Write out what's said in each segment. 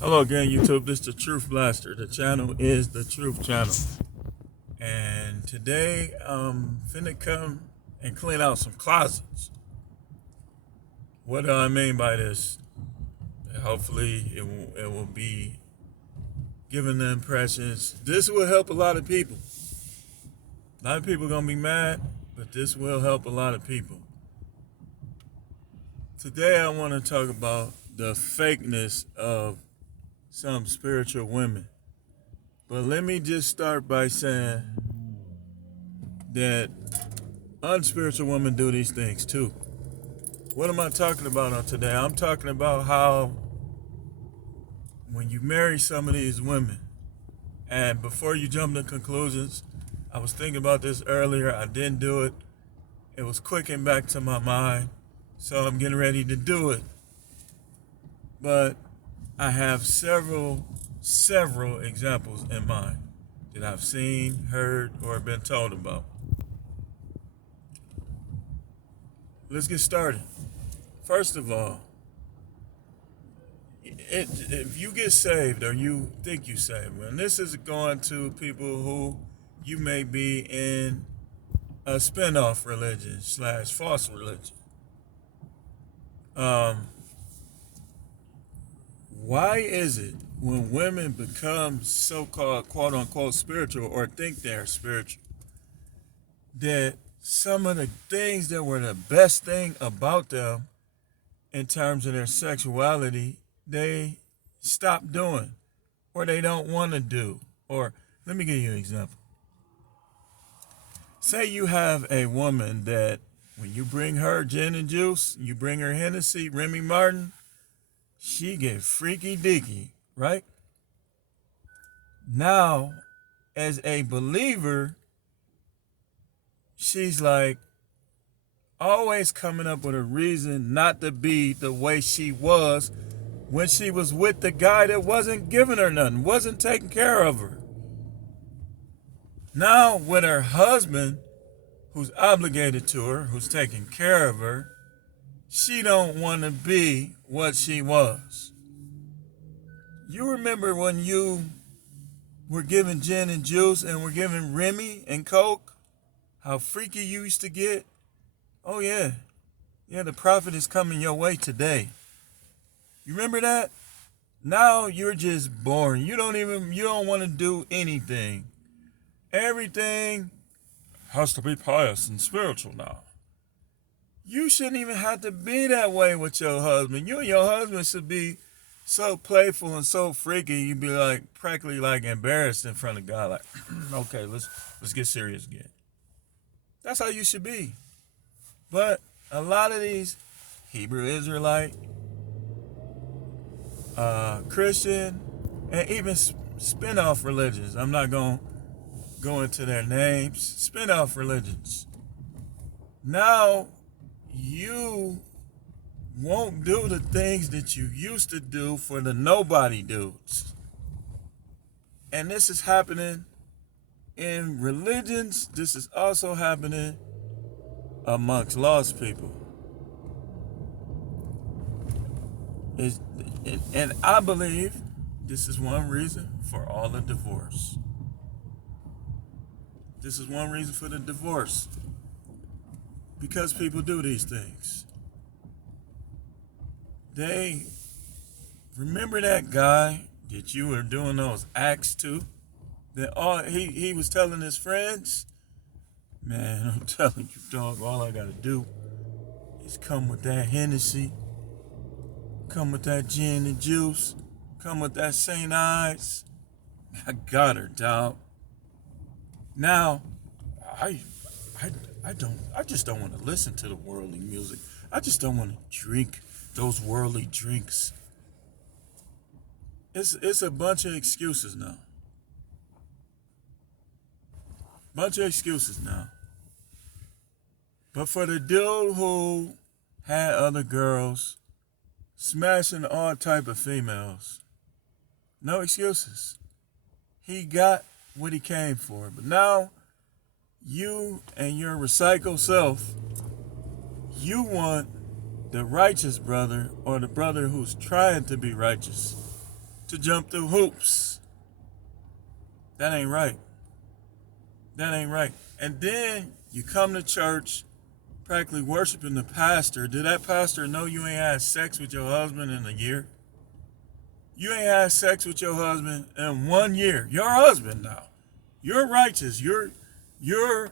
Hello again, YouTube. This is the Truth Blaster. The channel is the Truth Channel. And today I'm finna come and clean out some closets. What do I mean by this? Hopefully it will be giving the impressions. This will help a lot of people. A lot of people are gonna be mad, but this will help a lot of people. Today I want to talk about the fakeness of some spiritual women. But let me just start by saying that unspiritual women do these things too. What am I talking about on today? I'm talking about how when you marry some of these women, and before you jump to conclusions, I was thinking about this earlier. I didn't do it. It was quicking back to my mind, so I'm getting ready to do it. But I have several examples in mind that I've seen, heard, or been told about. Let's get started. First of all, if you get saved or you think you saved, and this is going to people who you may be in a spinoff religion / false religion. Why is it when women become so-called quote unquote spiritual or think they're spiritual that some of the things that were the best thing about them in terms of their sexuality they stop doing or they don't want to do? Or let me give you an example. Say you have a woman that when you bring her gin and juice, you bring her Hennessy, Remy Martin, she get freaky deaky, right? Now, as a believer, she's like always coming up with a reason not to be the way she was when she was with the guy that wasn't giving her nothing, wasn't taking care of her. Now, with her husband, who's obligated to her, who's taking care of her, she don't want to be what she was. You remember when you were giving gin and juice and were giving Remy and Coke? How freaky you used to get? Oh yeah. Yeah, the prophet is coming your way today. You remember that? Now you're just boring. You don't want to do anything. Everything has to be pious and spiritual now. You shouldn't even have to be that way with your husband. You and your husband should be so playful and so freaky. You'd be like practically like embarrassed in front of God. Like, okay, let's get serious again. That's how you should be. But a lot of these Hebrew Israelite, Christian, and even spin-off religions. I'm not gonna go into their names. Spin-off religions. Now you won't do the things that you used to do for the nobody dudes. And this is happening in religions. This is also happening amongst lost people. And I believe this is one reason for all the divorce. This is one reason for the divorce. Because people do these things. They remember that guy that you were doing those acts to? That he was telling his friends, man, I'm telling you, dog, all I gotta do is come with that Hennessy, come with that gin and juice, come with that St. Ives. I got her, dog. Now, I just don't want to listen to the worldly music. I just don't want to drink those worldly drinks. It's a bunch of excuses now. Bunch of excuses now. But for the dude who had other girls, smashing all type of females, no excuses. He got what he came for. But now, you and your recycled self, you want the righteous brother or the brother who's trying to be righteous to jump through hoops. That ain't right. That ain't right. And then you come to church practically worshiping the pastor. Did that pastor know you ain't had sex with your husband in a year? You ain't had sex with your husband in 1 year. Your husband now. You're righteous. You're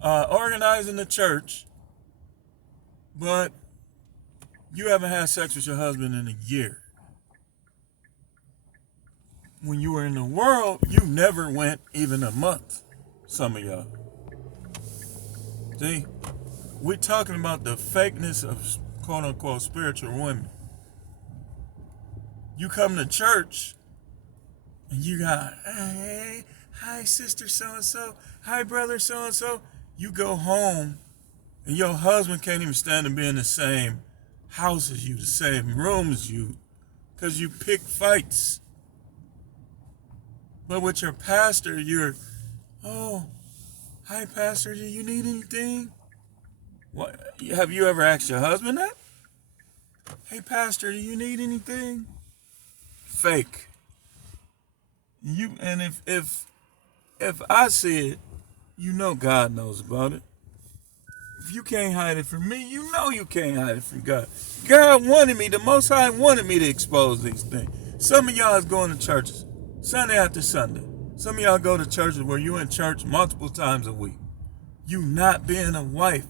organizing the church, but you haven't had sex with your husband in a year. When you were in the world, you never went even a month. Some of y'all. See, we're talking about the fakeness of quote unquote spiritual women. You come to church and you got, hey, hi sister so and so, hi brother so and so. You go home and your husband can't even stand to be in the same house as you, the same room as you, because you pick fights. But with your pastor, you're, oh, hi pastor, do you need anything? What? Have you ever asked your husband that? Hey pastor, do you need anything? Fake. You, and if I see it, you know God knows about it. If you can't hide it from me, you know you can't hide it from God. God wanted me, the Most High wanted me to expose these things. Some of y'all is going to churches Sunday after Sunday. Some of y'all go to churches where you in church multiple times a week. You not being a wife.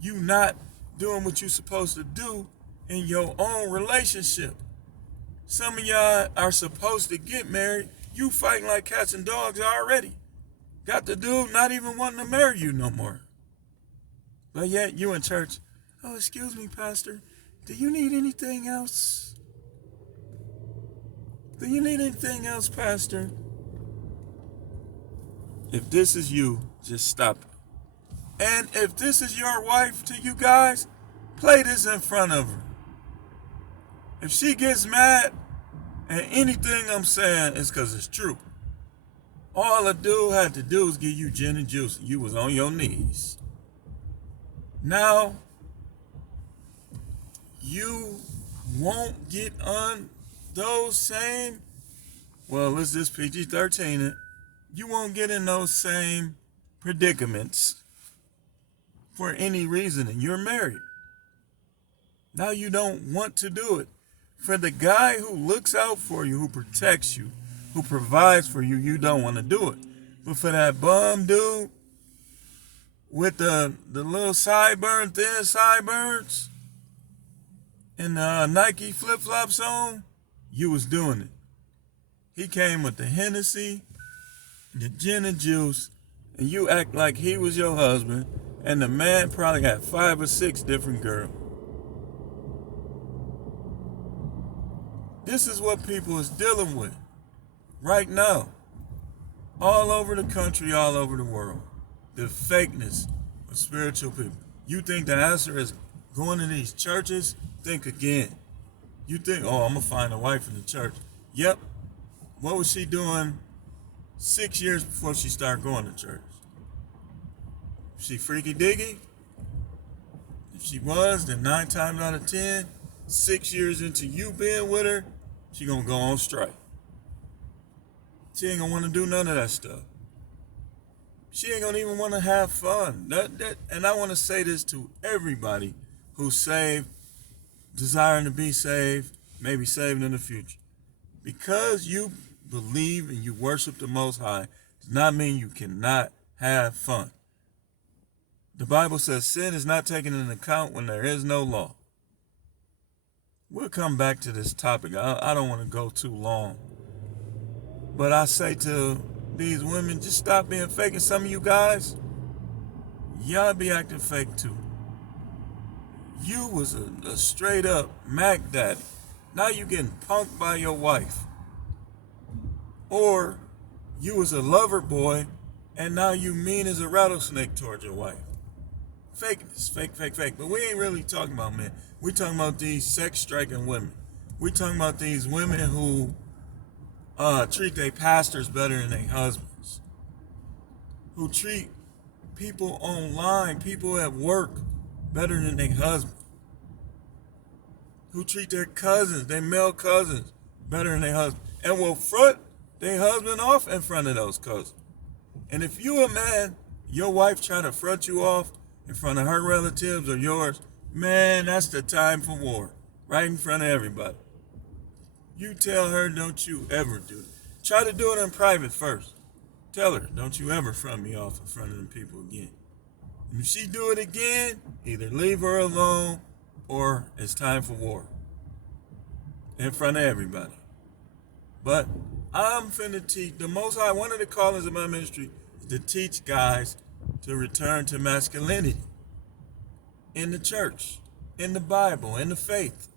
You not doing what you're supposed to do in your own relationship. Some of y'all are supposed to get married. You fighting like cats and dogs already. Got the dude not even wanting to marry you no more. But yet you in church. Oh, excuse me, pastor. Do you need anything else? Do you need anything else, pastor? If this is you, just stop it. And if this is your wife to you guys, play this in front of her. If she gets mad and anything I'm saying is because it's true, all a dude had to do is give you gin and juice and you was on your knees. Now, you won't get on those same, well, let's just PG-13 it. You won't get in those same predicaments for any reason, and you're married. Now you don't want to do it. For the guy who looks out for you, who protects you, who provides for you, you don't want to do it. But for that bum dude with the little sideburns, thin sideburns, and the Nike flip-flops on, you was doing it. He came with the Hennessy, the gin and juice, and you act like he was your husband, and the man probably had 5 or 6 different girls. This is what people is dealing with right now, all over the country, all over the world. The fakeness of spiritual people. You think the answer is going to these churches? Think again. You think, oh, I'm going to find a wife in the church. Yep. What was she doing 6 years before she started going to church? She freaky diggy? If she was, then 9 times out of 10, 6 years into you being with her, she gonna go on strike. She ain't gonna want to do none of that stuff. She ain't gonna even want to have fun. And I want to say this to everybody who's saved, desiring to be saved, maybe saved in the future. Because you believe and you worship the Most High does not mean you cannot have fun. The Bible says sin is not taken into account when there is no law. We'll come back to this topic. I don't want to go too long. But I say to these women, just stop being fake. And some of you guys, y'all be acting fake too. You was a straight up Mac daddy. Now you getting punked by your wife. Or you was a lover boy and now you mean as a rattlesnake towards your wife. Fakeness, fake. But we ain't really talking about men. We talking about these sex-striking women. We talking about these women who treat their pastors better than their husbands. Who treat people online, people at work, better than their husband. Who treat their cousins, their male cousins, better than their husband. and will front their husband off in front of those cousins. And if you a man, your wife trying to front you off in front of her relatives or yours, man, that's the time for war, right in front of everybody. You tell her, don't you ever do it. Try to do it in private first. Tell her, don't you ever front me off in front of them people again. And if she do it again, either leave her alone or it's time for war in front of everybody. But I'm finna teach, the Most High, one of the callings of my ministry is to teach guys to return to masculinity in the church, in the Bible, in the faith.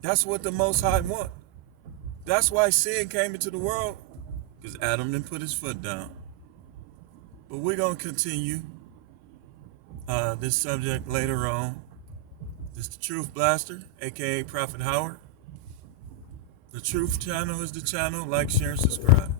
That's what the Most High want. That's why sin came into the world, because Adam didn't put his foot down. But we're going to continue this subject later on. This is the Truth Blaster, a.k.a. Prophet Howard. The Truth channel is the channel. Like, share, and subscribe.